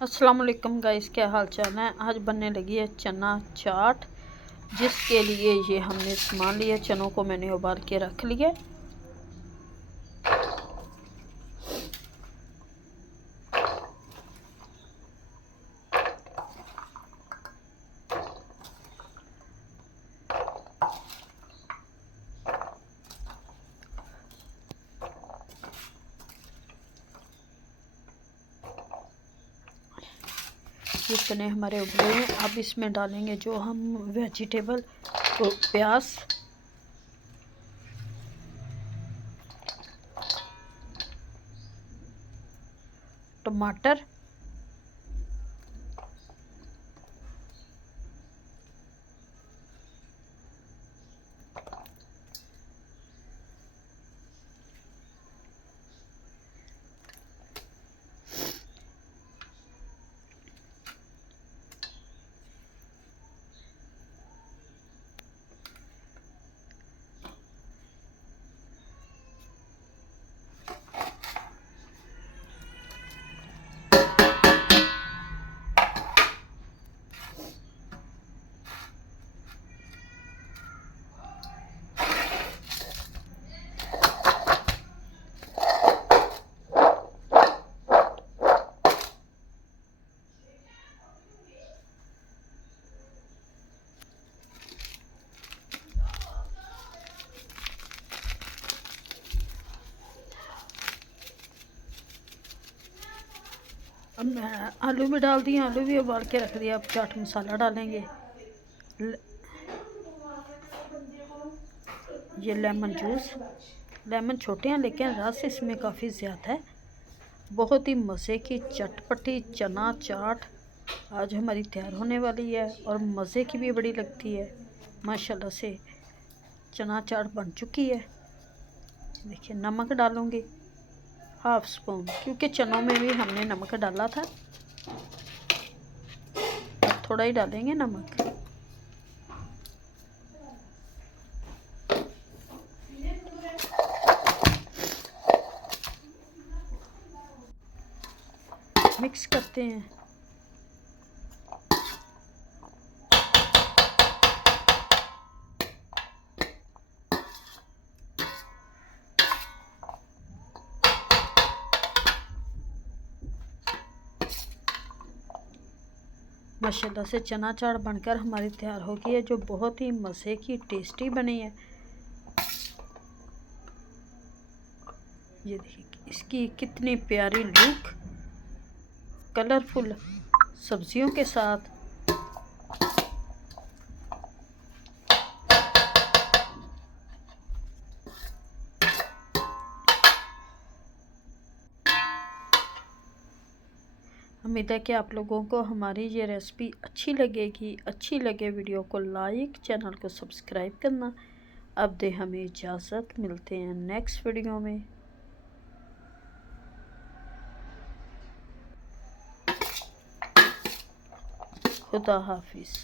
अस्सलाम वालेकुम गाइस, क्या हाल चाल है। आज बनने लगी है चना चाट, जिसके लिए ये हमने सामान लिया। चनों को मैंने उबाल के रख लिया। ये चने हमारे उबले हैं। अब इसमें डालेंगे जो हम वेजिटेबल, तो प्याज, टमाटर, अब मैं आलू भी डाल दिए, आलू भी उबाल के रख दिया। अब चाट मसाला डालेंगे। ये लेमन जूस, लेमन छोटे हैं लेकिन रस इसमें काफ़ी ज़्यादा है। बहुत ही मज़े की चटपटी चना चाट आज हमारी तैयार होने वाली है और मज़े की भी बड़ी लगती है। माशाल्लाह से चना चाट बन चुकी है। देखिए, नमक डालूँगी हाफ स्पून, क्योंकि चनों में भी हमने नमक डाला था। अब थोड़ा ही डालेंगे नमक। मिक्स करते हैं। माशाल्लाह से चना चाट बनकर हमारी तैयार हो गई है, जो बहुत ही मज़े की टेस्टी बनी है। ये देखिए इसकी कितनी प्यारी लुक, कलरफुल सब्जियों के साथ। उम्मीद है कि आप लोगों को हमारी ये रेसिपी अच्छी लगेगी। अच्छी लगे वीडियो को लाइक, चैनल को सब्सक्राइब करना। अब दे हमें इजाज़त, मिलते हैं नेक्स्ट वीडियो में। खुदा हाफिज़।